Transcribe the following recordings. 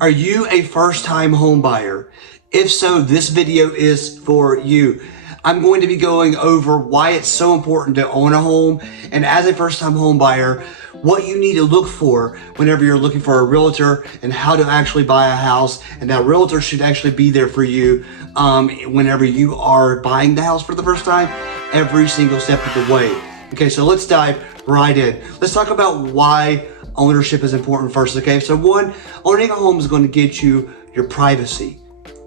Are you a first-time home buyer? If so, this video is for you. I'm going to be going over why it's so important to own a home, and as a first-time home buyer, what you need to look for whenever you're looking for a realtor and how to actually buy a house. And that realtor should actually be there for you whenever you are buying the house for the first time, every single step of the way. Okay, so let's dive right in. Let's talk about why ownership is important first. Okay, so one, owning a home is going to get you your privacy.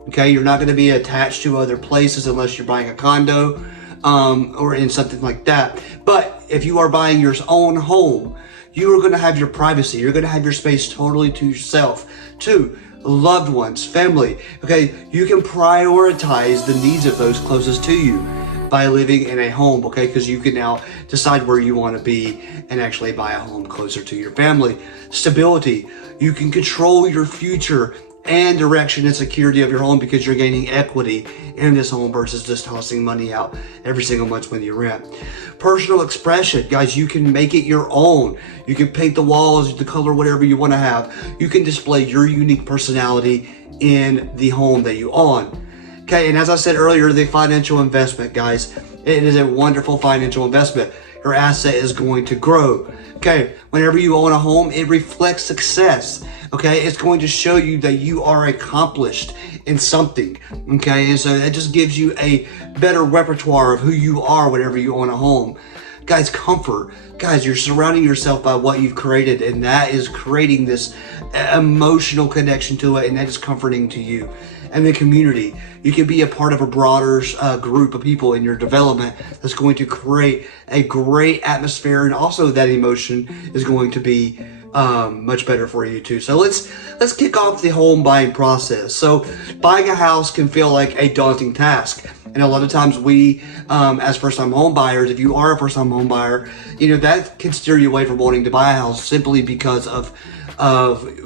Okay, you're not going to be attached to other places unless you're buying a condo or in something like that. But if you are buying your own home, you are going to have your privacy. You're going to have your space totally to yourself. Two, loved ones, family. Okay, you can prioritize the needs of those closest to you by living in a home, okay? Because you can now decide where you want to be and actually buy a home closer to your family. Stability. You can control your future and direction and security of your home because you're gaining equity in this home versus just tossing money out every single month when you rent. Personal expression. Guys, you can make it your own. You can paint the walls, the color, whatever you want to have. You can display your unique personality in the home that you own. Okay, and as I said earlier, the financial investment, guys, it is a wonderful financial investment. Your asset is going to grow. Okay, whenever you own a home, it reflects success. Okay, it's going to show you that you are accomplished in something. Okay, and so it just gives you a better repertoire of who you are whenever you own a home. Guys, comfort. Guys, you're surrounding yourself by what you've created, and that is creating this emotional connection to it, and that is comforting to you. And the community. You can be a part of a broader group of people in your development that's going to create a great atmosphere, and also that emotion is going to be much better for you too. So let's kick off the home buying process. So buying a house can feel like a daunting task. And a lot of times we, as first-time home buyers, if you are a first-time home buyer, you know, that can steer you away from wanting to buy a house simply because of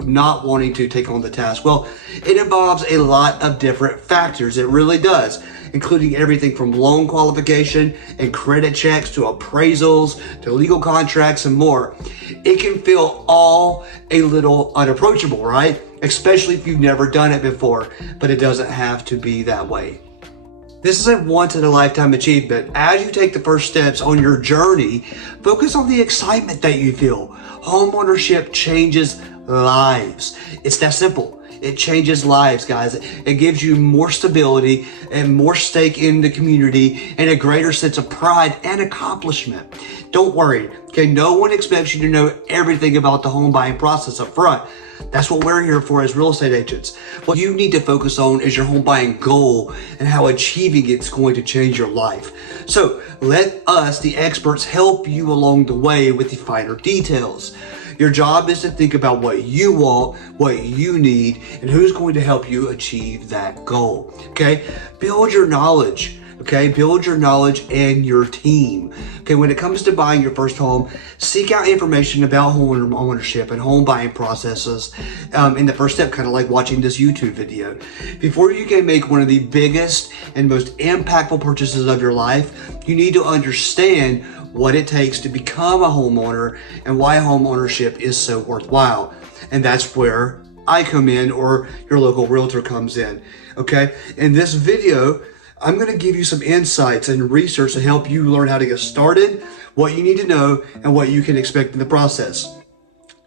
not wanting to take on the task. Well, it involves a lot of different factors. It really does, including everything from loan qualification and credit checks to appraisals to legal contracts and more. It can feel all a little unapproachable, right? Especially if you've never done it before, but it doesn't have to be that way. This is a once-in-a-lifetime achievement. As you take the first steps on your journey, focus on the excitement that you feel. Homeownership changes lives. It's that simple. It changes lives, guys. It gives you more stability and more stake in the community and a greater sense of pride and accomplishment. Don't worry, okay? No one expects you to know everything about the home buying process up front. That's what we're here for as real estate agents. What you need to focus on is your home buying goal and how achieving it's going to change your life. So let us, the experts, help you along the way with the finer details. Your job is to think about what you want, what you need, and who's going to help you achieve that goal. Okay? Build your knowledge. Okay, build your knowledge and your team. Okay, when it comes to buying your first home, seek out information about home ownership and home buying processes in the first step, kind of like watching this YouTube video. Before you can make one of the biggest and most impactful purchases of your life, you need to understand what it takes to become a homeowner and why home ownership is so worthwhile. And that's where I come in, or your local realtor comes in. Okay, in this video, I'm going to give you some insights and research to help you learn how to get started, what you need to know, and what you can expect in the process.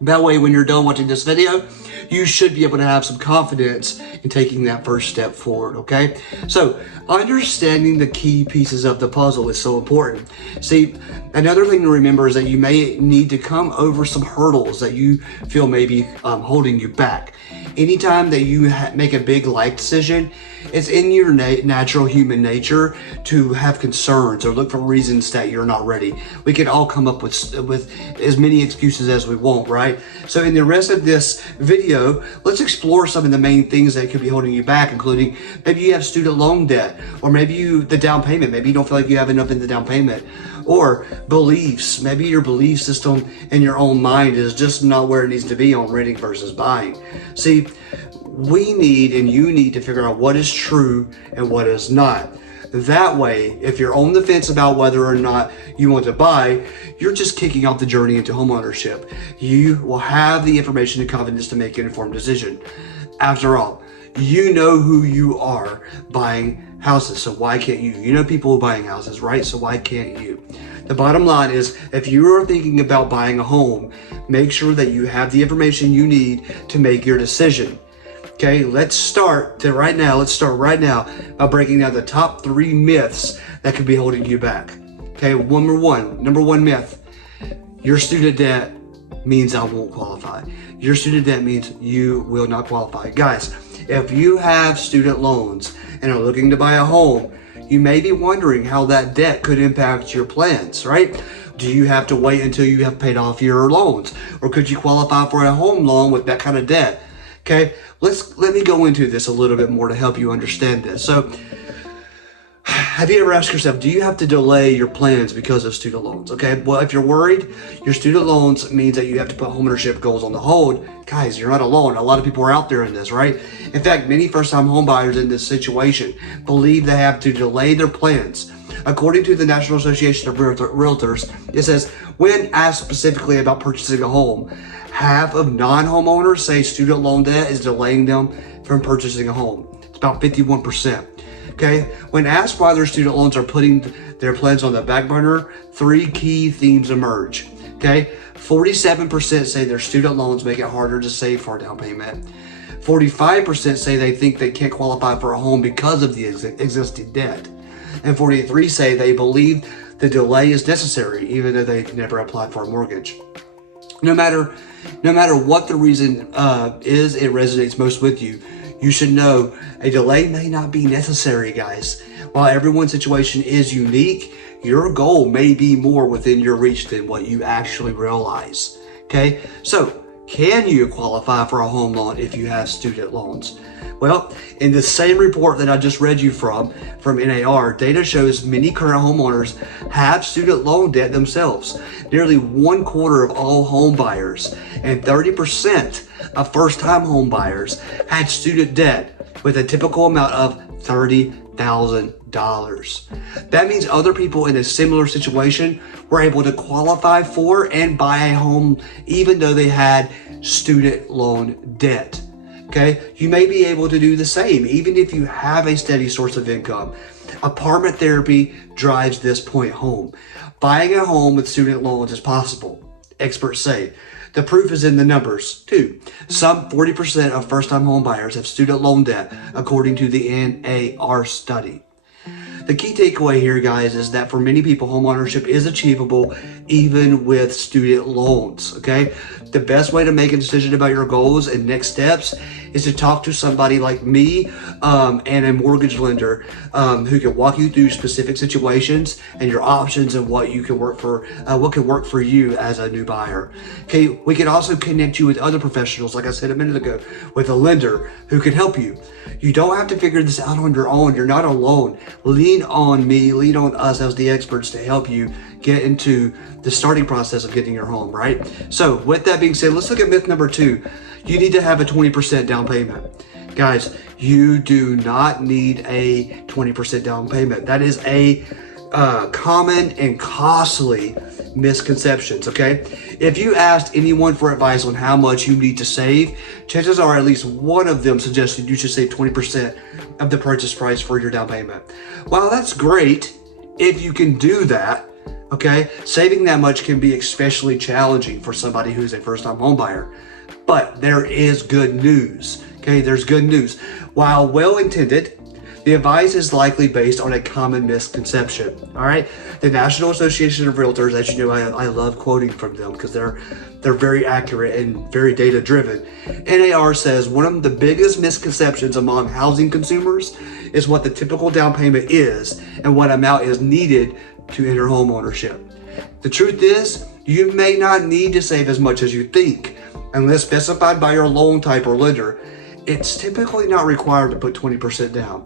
That way, when you're done watching this video, you should be able to have some confidence in taking that first step forward, okay? So, understanding the key pieces of the puzzle is so important. See, another thing to remember is that you may need to come over some hurdles that you feel may be holding you back. Anytime that you make a big life decision, it's in your natural human nature to have concerns or look for reasons that you're not ready. We can all come up with as many excuses as we want, right? So in the rest of this video, let's explore some of the main things that could be holding you back, including maybe you have student loan debt, or maybe the down payment. Maybe you don't feel like you have enough in the down payment. Or beliefs. Maybe your belief system in your own mind is just not where it needs to be on renting versus buying. See, we need and you need to figure out what is true and what is not. That way, if you're on the fence about whether or not you want to buy, you're just kicking off the journey into homeownership. You will have the information and confidence to make an informed decision. After all, you know who you are buying houses, so why can't you? You know people buying houses, right? So why can't you? The bottom line is, if you are thinking about buying a home, make sure that you have the information you need to make your decision. Okay, let's start right now by breaking down the top 3 myths that could be holding you back. Okay, number one myth: your student debt means I won't qualify. Your student debt means you will not qualify. Guys, if you have student loans and are looking to buy a home, you may be wondering how that debt could impact your plans, right? Do you have to wait until you have paid off your loans? Or could you qualify for a home loan with that kind of debt? Okay, let me go into this a little bit more to help you understand this. So, have you ever asked yourself, do you have to delay your plans because of student loans? Okay, well, if you're worried, your student loans means that you have to put homeownership goals on the hold. Guys, you're not alone. A lot of people are out there in this, right? In fact, many first-time home buyers in this situation believe they have to delay their plans. According to the National Association of Realtors, it says, when asked specifically about purchasing a home, half of non-homeowners say student loan debt is delaying them from purchasing a home. It's about 51%. Okay, when asked why their student loans are putting their plans on the back burner, 3 key themes emerge. Okay, 47% say their student loans make it harder to save for a down payment. 45% say they think they can't qualify for a home because of the existing debt. And 43% say they believe the delay is necessary even though they never applied for a mortgage. No matter what the reason is, it resonates most with you. You should know a delay may not be necessary, guys. While everyone's situation is unique, your goal may be more within your reach than what you actually realize. Okay, so can you qualify for a home loan if you have student loans? Well, in the same report that I just read you from NAR, data shows many current homeowners have student loan debt themselves. Nearly 1/4 of all home buyers and 30% of first-time home buyers had student debt with a typical amount of $30,000. That means other people in a similar situation were able to qualify for and buy a home even though they had student loan debt. Okay, you may be able to do the same even if you have a steady source of income. Apartment therapy drives this point home. Buying a home with student loans is possible, experts say. The proof is in the numbers, too. Some 40% of first-time home buyers have student loan debt, according to the NAR study. The key takeaway here, guys, is that for many people, homeownership is achievable even with student loans, okay? The best way to make a decision about your goals and next steps is to talk to somebody like me and a mortgage lender who can walk you through specific situations and your options and what can work for you as a new buyer. Okay, we can also connect you with other professionals, like I said a minute ago, with a lender who can help you. You don't have to figure this out on your own. You're not alone. Lean on me, lean on us as the experts to help you get into the starting process of getting your home, right? So with that being said, let's look at myth number 2. You need to have a 20% down payment. Guys, you do not need a 20% down payment. That is a common and costly misconceptions, okay? If you asked anyone for advice on how much you need to save, chances are at least one of them suggested you should save 20% of the purchase price for your down payment. While that's great, if you can do that, okay, saving that much can be especially challenging for somebody who's a first-time home buyer. But there is good news, okay? There's good news. While well-intended, the advice is likely based on a common misconception, all right? The National Association of Realtors, as you know, I love quoting from them because they're very accurate and very data-driven. NAR says one of the biggest misconceptions among housing consumers is what the typical down payment is and what amount is needed to enter home ownership. The truth is, you may not need to save as much as you think. Unless specified by your loan type or lender, it's typically not required to put 20% down.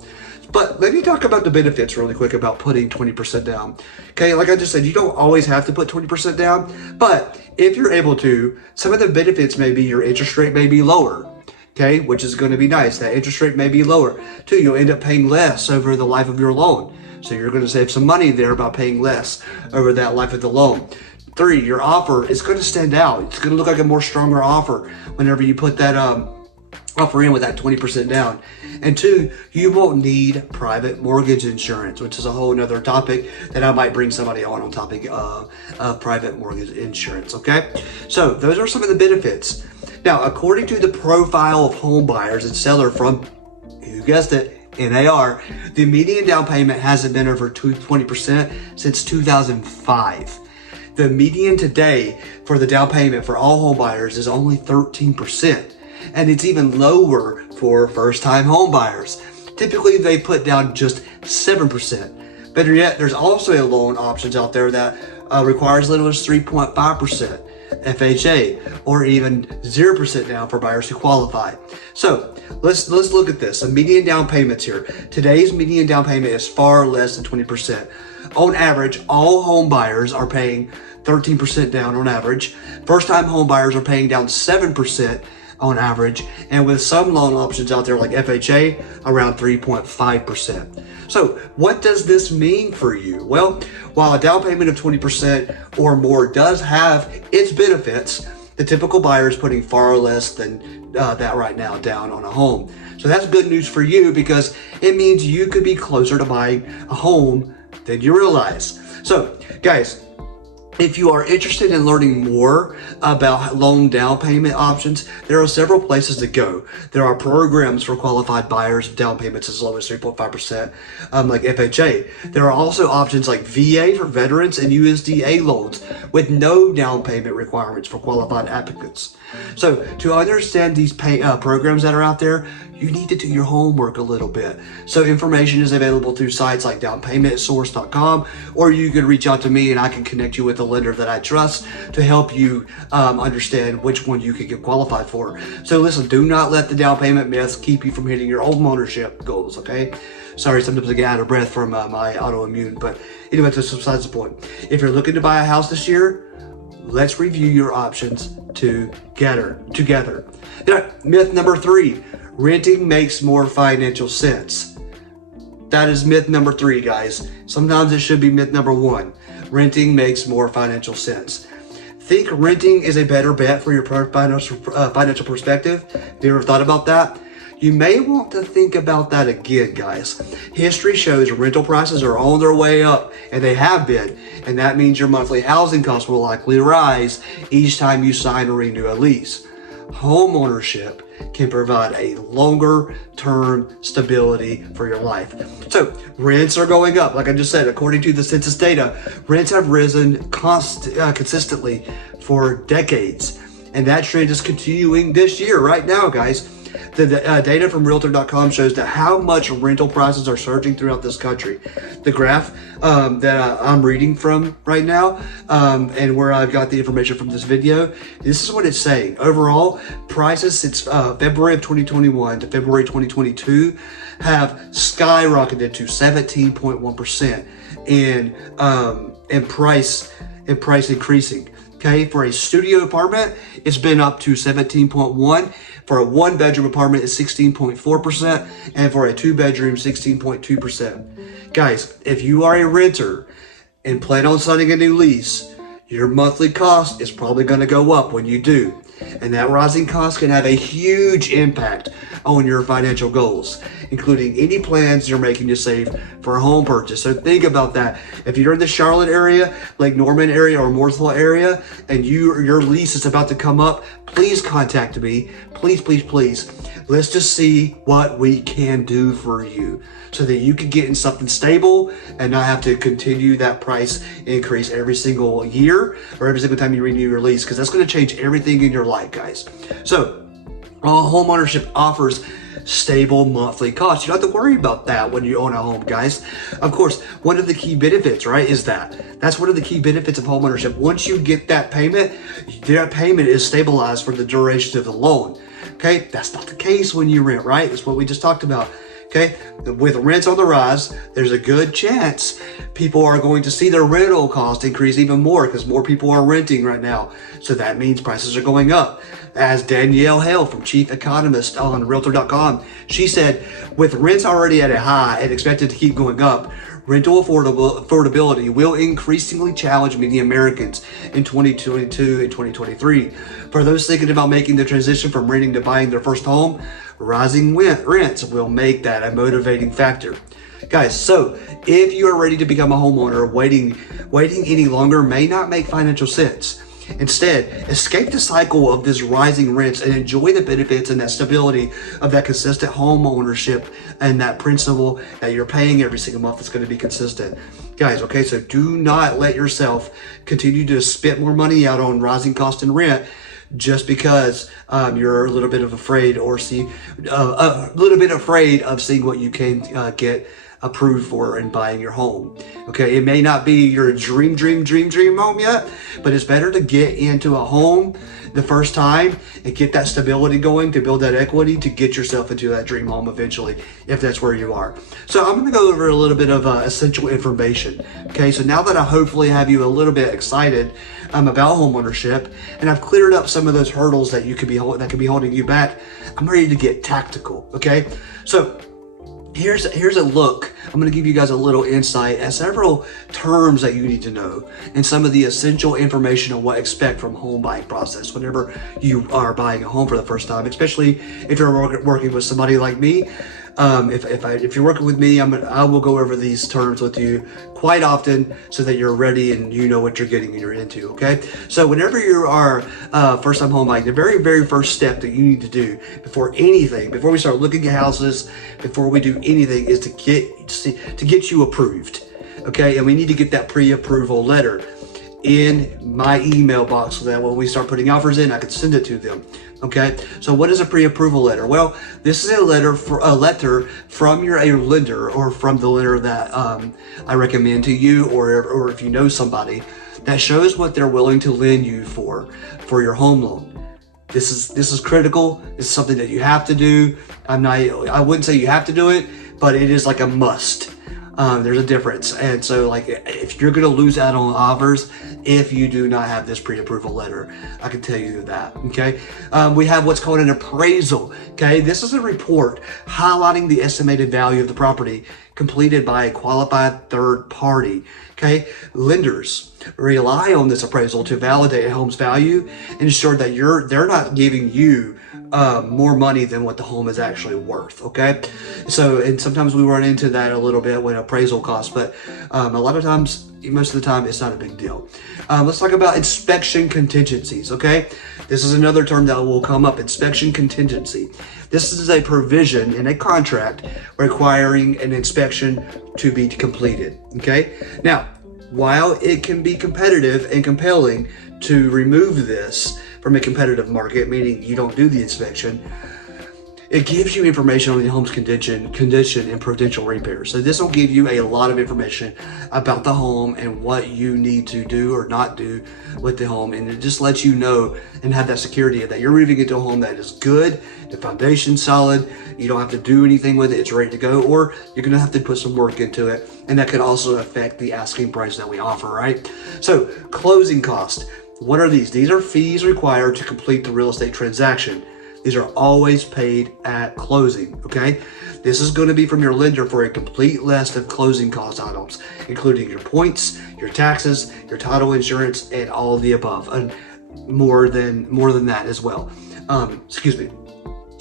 But let me talk about the benefits really quick about putting 20% down. Okay, like I just said, you don't always have to put 20% down, but if you're able to, some of the benefits may be your interest rate may be lower, okay, which is going to be nice. That interest rate may be lower. 2, you'll end up paying less over the life of your loan. So you're going to save some money there by paying less over that life of the loan. 3, your offer is going to stand out. It's going to look like a more stronger offer whenever you put that offer in with that 20% down. And two, you won't need private mortgage insurance, which is a whole nother topic that I might bring somebody on topic of private mortgage insurance, okay? So those are some of the benefits. Now, according to the profile of home buyers and seller from, you guessed it, NAR, the median down payment hasn't been over 20% since 2005. The median today for the down payment for all home buyers is only 13%. And it's even lower for first-time home buyers. Typically, they put down just 7%. Better yet, there's also loan options out there that requires as little as 3.5% FHA, or even 0% down for buyers who qualify. So let's look at this. The median down payments here. Today's median down payment is far less than 20%. On average, all home buyers are paying 13% down on average. First-time home buyers are paying down 7% on average, and with some loan options out there like FHA, around 3.5%. So what does this mean for you? Well, while a down payment of 20% or more does have its benefits, the typical buyer is putting far less than that right now down on a home. So that's good news for you, because it means you could be closer to buying a home than you realize. So guys, if you are interested in learning more about loan down payment options, there are several places to go. There are programs for qualified buyers with down payments as low as 3.5%, like FHA. There are also options like VA for veterans and USDA loans with no down payment requirements for qualified applicants. So to understand these programs that are out there, you need to do your homework a little bit. So information is available through sites like downpaymentsource.com, or you can reach out to me and I can connect you with a lender that I trust to help you understand which one you could get qualified for. So listen, do not let the down payment myths keep you from hitting your home ownership goals, okay? Sorry, sometimes I get out of breath from my autoimmune, but anyway, that's besides the point. If you're looking to buy a house this year, let's review your options together. Myth number 3, renting makes more financial sense. That is myth number 3, guys. Sometimes it should be myth number 1. Renting makes more financial sense. Think renting is a better bet for your financial perspective? Have you ever thought about that? You may want to think about that again, guys. History shows rental prices are on their way up, and they have been, and that means your monthly housing costs will likely rise each time you sign or renew a lease. Home ownership can provide a longer term stability for your life. So rents are going up. Like I just said, according to the census data, rents have risen consistently for decades. And that trend is continuing this year right now, guys. The data from Realtor.com shows that how much rental prices are surging throughout this country. The graph that I'm reading from right now, and where I've got the information from this video, this is what it's saying. Overall, prices since February of 2021 to February 2022 have skyrocketed to 17.1% in price increasing. Okay, for a studio apartment, it's been up to 17.1. For a 1-bedroom apartment, it's 16.4%, and for a 2-bedroom, 16.2%. Guys, if you are a renter and plan on signing a new lease, your monthly cost is probably going to go up when you do. And that rising cost can have a huge impact on your financial goals, including any plans you're making to save for a home purchase. So think about that. If you're in the Charlotte area, Lake Norman area, or Mooresville area, and your lease is about to come up, please contact me. Please, please, please. Let's just see what we can do for you so that you can get in something stable and not have to continue that price increase every single year or every single time you renew your lease, because that's going to change everything in your life, guys. So home ownership offers stable monthly costs. You don't have to worry about that when you own a home, guys. Of course, one of the key benefits, right, is that's one of the key benefits of home ownership. Once you get that payment is stabilized for the duration of the loan. Okay, that's not the case when you rent, right? That's what we just talked about. Okay, with rents on the rise, there's a good chance people are going to see their rental cost increase even more because more people are renting right now. So that means prices are going up. As Danielle Hale from Chief Economist on Realtor.com, she said, with rents already at a high and expected to keep going up, Rental affordability will increasingly challenge many Americans in 2022 and 2023. For those thinking about making the transition from renting to buying their first home, rising rents will make that a motivating factor. Guys, so if you are ready to become a homeowner, waiting any longer may not make financial sense. Instead, escape the cycle of this rising rents and enjoy the benefits and that stability of that consistent home ownership and that principal that you're paying every single month that's going to be consistent. Guys, okay, so do not let yourself continue to spend more money out on rising cost and rent just because you're a little bit afraid of seeing what you can get approved for in buying your home. Okay, it may not be your dream home yet, but it's better to get into a home the first time and get that stability going to build that equity to get yourself into that dream home eventually, if that's where you are. So I'm going to go over a little bit of essential information. Okay, so now that I hopefully have you a little bit excited about home ownership, and I've cleared up some of those hurdles that could be holding you back, I'm ready to get tactical. Okay, so here's a look. I'm going to give you guys a little insight at several terms that you need to know and some of the essential information on what to expect from home buying process whenever you are buying a home for the first time, especially if you're working with somebody like me. If you're working with me, I will go over these terms with you quite often so that you're ready and you know what you're getting and you're into, okay? So whenever you are first-time home buying, the very first step that you need to do before we start looking at houses, before we do anything, is to get you approved, okay? And we need to get that pre-approval letter in my email box so that when we start putting offers in, I can send it to them. Okay, so what is a pre-approval letter? Well, this is a letter from your lender, or from the lender that I recommend to you, or if you know somebody, that shows what they're willing to lend you for your home loan. This is critical. It's something that you have to do. I wouldn't say you have to do it, but it is like a must. There's a difference. And so like, if you're going to lose out on offers if you do not have this pre-approval letter, I can tell you that. Okay. We have what's called an appraisal. Okay. This is a report highlighting the estimated value of the property completed by a qualified third party. Okay. Lenders rely on this appraisal to validate a home's value and ensure that they're not giving you more money than what the home is actually worth. Okay, so, and sometimes we run into that a little bit when appraisal costs, but a lot of times, most of the time, it's not a big deal. Let's talk about inspection contingencies. Okay, this is another term that will come up: inspection contingency. This is a provision in a contract requiring an inspection to be completed. Okay, now, while it can be competitive and compelling to remove this from a competitive market, meaning you don't do the inspection, it gives you information on the home's condition and potential repairs. So this will give you a lot of information about the home and what you need to do or not do with the home. And it just lets you know and have that security that you're moving into a home that is good, the foundation's solid, you don't have to do anything with it, it's ready to go, or you're gonna have to put some work into it. And that could also affect the asking price that we offer, right? So closing cost. What are these? These are fees required to complete the real estate transaction. These are always paid at closing, okay? This is going to be from your lender for a complete list of closing cost items, including your points, your taxes, your title insurance, and all of the above, and more than that as well. Excuse me.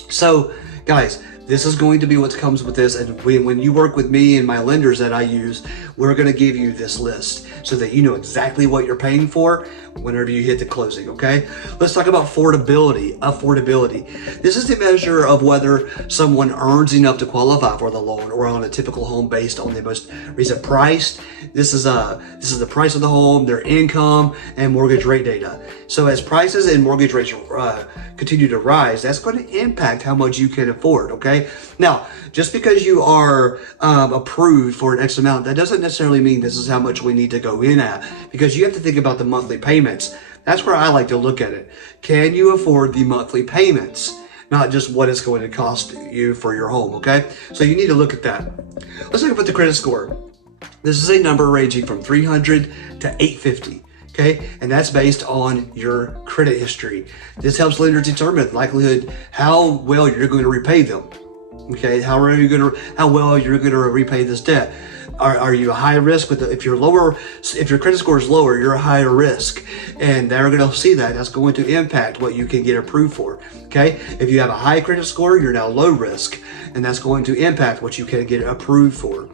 So, guys, this is going to be what comes with this, and when you work with me and my lenders that I use, we're going to give you this list so that you know exactly what you're paying for whenever you hit the closing, okay? Let's talk about affordability. This is the measure of whether someone earns enough to qualify for the loan or on a typical home based on the most recent price. This is the price of the home, their income, and mortgage rate data. So as prices and mortgage rates continue to rise, that's going to impact how much you can afford, okay? Now, just because you are approved for an X amount, that doesn't necessarily mean this is how much we need to go in at, because you have to think about the monthly payments. That's where I like to look at it. Can you afford the monthly payments? Not just what it's going to cost you for your home, okay? So you need to look at that. Let's look at the credit score. This is a number ranging from 300 to 850. Okay, and that's based on your credit history. This helps lenders determine the likelihood how well you're going to repay them. Okay, how well you're gonna repay this debt. Are you a high risk if your credit score is lower, you're a higher risk, and they're going to see that. That's going to impact what you can get approved for. Okay, if you have a high credit score, you're now low risk, and that's going to impact what you can get approved for.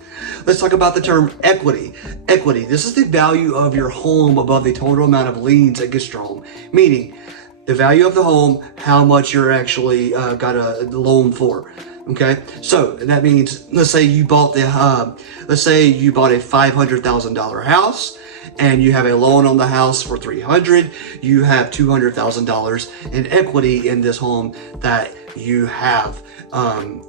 Let's talk about the term equity. Equity. This is the value of your home above the total amount of liens against your home, meaning the value of the home, how much you're actually got a loan for. Okay, so that means let's say you bought a $500,000 house, and you have a loan on the house for $300,000. You have $200,000 in equity in this home that you have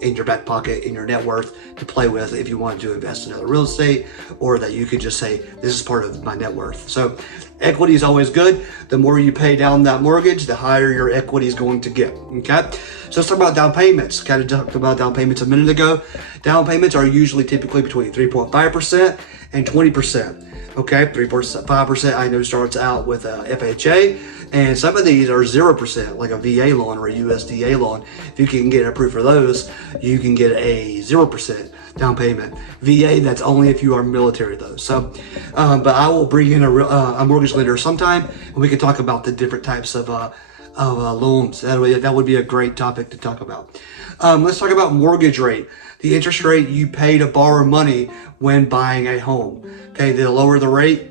in your back pocket, in your net worth to play with if you wanted to invest in other real estate, or that you could just say this is part of my net worth. So equity is always good. The more you pay down that mortgage, the higher your equity is going to get. Okay, so let's talk about down payments. Kind of talked about down payments a minute ago. Down payments are typically between 3.5% and 20%. Okay, 3.5% I know starts out with FHA, and some of these are 0%, like a VA loan or a USDA loan. If you can get approved for those, you can get a 0% down payment. VA, that's only if you are military though. So, but I will bring in a mortgage lender sometime, and we can talk about the different types of loans. That would be a great topic to talk about. Let's talk about mortgage rate. The interest rate you pay to borrow money when buying a home. Okay, the lower the rate,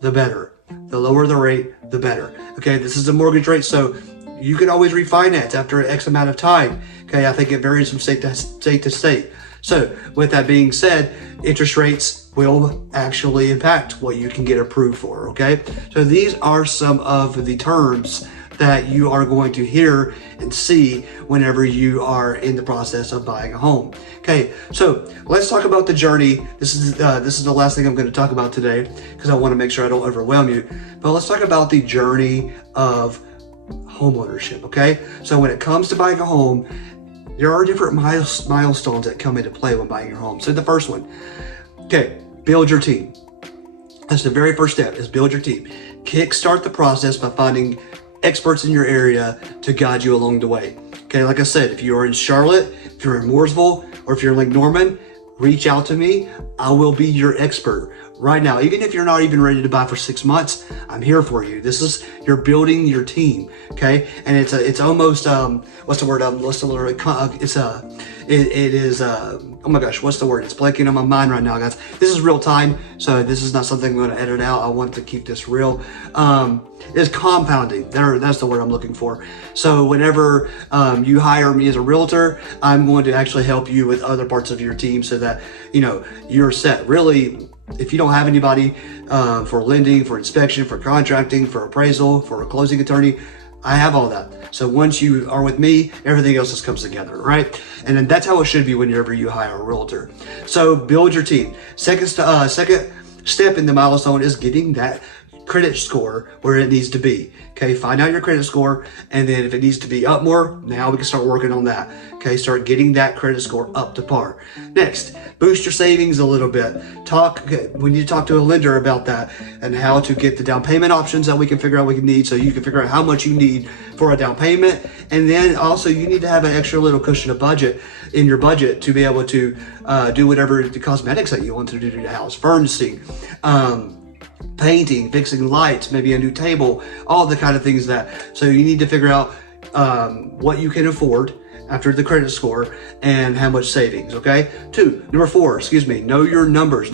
the better. The lower the rate, the better. Okay, this is the mortgage rate, so you can always refinance after X amount of time. Okay, I think it varies from state to state. So with that being said, interest rates will actually impact what you can get approved for. Okay, so these are some of the terms that you are going to hear and see whenever you are in the process of buying a home. Okay, so let's talk about the journey. This is the last thing I'm going to talk about today because I want to make sure I don't overwhelm you. But let's talk about the journey of home ownership. Okay, so when it comes to buying a home, there are different milestones that come into play when buying your home. So the first one, okay, build your team. That's the very first step, is build your team. Kickstart the process by finding experts in your area to guide you along the way. Okay, like I said, if you are in Charlotte, if you're in Mooresville, or if you're in Lake Norman, reach out to me. I will be your expert right now. Even if you're not even ready to buy for 6 months, I'm here for you. You're building your team, okay? And it's almost what's the word? Oh my gosh, what's the word? It's blanking on my mind right now, guys. This is real time, so this is not something I'm going to edit out. I want to keep this real. It's compounding. That's the word I'm looking for. So whenever you hire me as a realtor, I'm going to actually help you with other parts of your team so that you're set. Really, if you don't have anybody for lending, for inspection, for contracting, for appraisal, for a closing attorney, I have all that. So once you are with me, everything else just comes together, right? And then that's how it should be whenever you hire a realtor. So build your team. Second step in the milestone is getting that credit score where it needs to be. Okay, find out your credit score, and then if it needs to be up more, now we can start working on that. Okay, start getting that credit score up to par. Next, boost your savings a little bit. We need to talk to a lender about that and how to get the down payment options that we can figure out we can need, so you can figure out how much you need for a down payment. And then also you need to have an extra little cushion of budget in your budget to be able to do whatever the cosmetics that you want to do to the house, furnishing, painting, fixing lights, maybe a new table, all the kind of things so you need to figure out what you can afford after the credit score and how much savings. Okay, number four, know your numbers.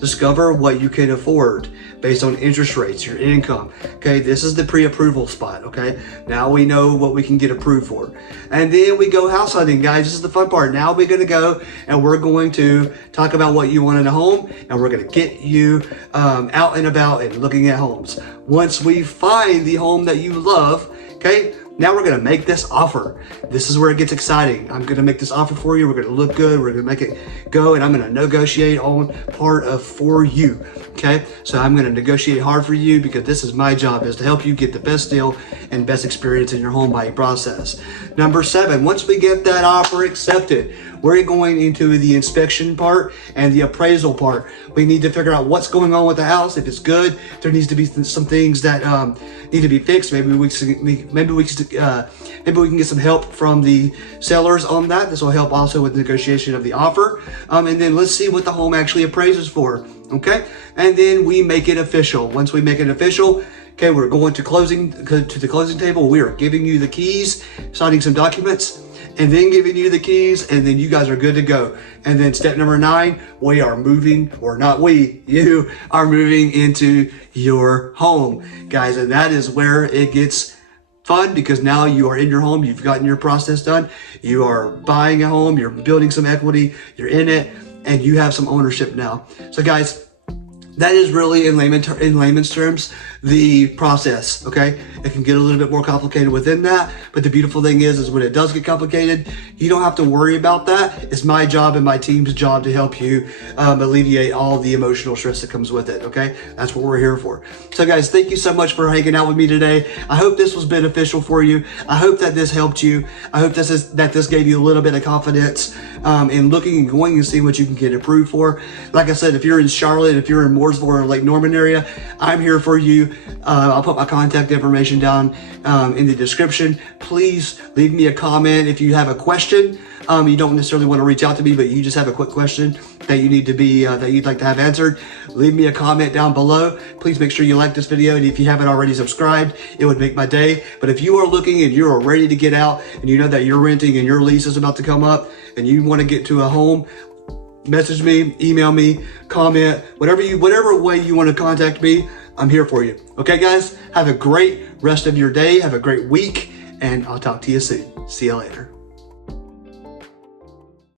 Discover what you can afford based on interest rates, your income. Okay, this is the pre-approval spot. Okay, now we know what we can get approved for, and then we go house hunting, guys. This is the fun part. Now we're going to go and we're going to talk about what you want in a home, and we're going to get you out and about and looking at homes. Once we find the home that you love, okay, now we're going to make this offer. This is where it gets exciting. I'm going to make this offer for you. We're going to look good. We're going to make it go, and I'm going to negotiate on part of for you. Okay, so I'm going to negotiate hard for you because this is my job, is to help you get the best deal and best experience in your home buying process. Number 7, once we get that offer accepted, we're going into the inspection part and the appraisal part. We need to figure out what's going on with the house. If it's good, if there needs to be some things that need to be fixed. Maybe we can get some help from the sellers on that. This will help also with negotiation of the offer. And then let's see what the home actually appraises for. Okay, and then we make it official. Once we make it official, okay, we're going to the closing table. We are giving you the keys, signing some documents, and then giving you the keys, and then you guys are good to go. And then step number 9, we are moving, or not we, you are moving into your home, guys. And that is where it gets fun, because now you are in your home, you've gotten your process done, you are buying a home, you're building some equity, you're in it, and you have some ownership now. So guys, that is really in layman's terms the process. Okay, it can get a little bit more complicated within that, but the beautiful thing is when it does get complicated, you don't have to worry about that. It's my job and my team's job to help you alleviate all the emotional stress that comes with it. Okay, that's what we're here for. So guys, thank you so much for hanging out with me today. I hope this was beneficial for you. I hope that this helped you. I hope that this gave you a little bit of confidence in looking and going and seeing what you can get approved for. Like I said, if you're in Charlotte, if you're in Mooresville or Lake Norman area, I'm here for you. I'll put my contact information down in the description. Please leave me a comment if you have a question. You don't necessarily want to reach out to me, but you just have a quick question that you need to be that you'd like to have answered. Leave me a comment down below. Please make sure you like this video, and if you haven't already subscribed, it would make my day. But if you are looking and you are ready to get out, and you know that you're renting and your lease is about to come up, and you want to get to a home, message me, email me, comment, whatever way you want to contact me, I'm here for you. Okay, guys, have a great rest of your day. Have a great week, and I'll talk to you soon. See you later.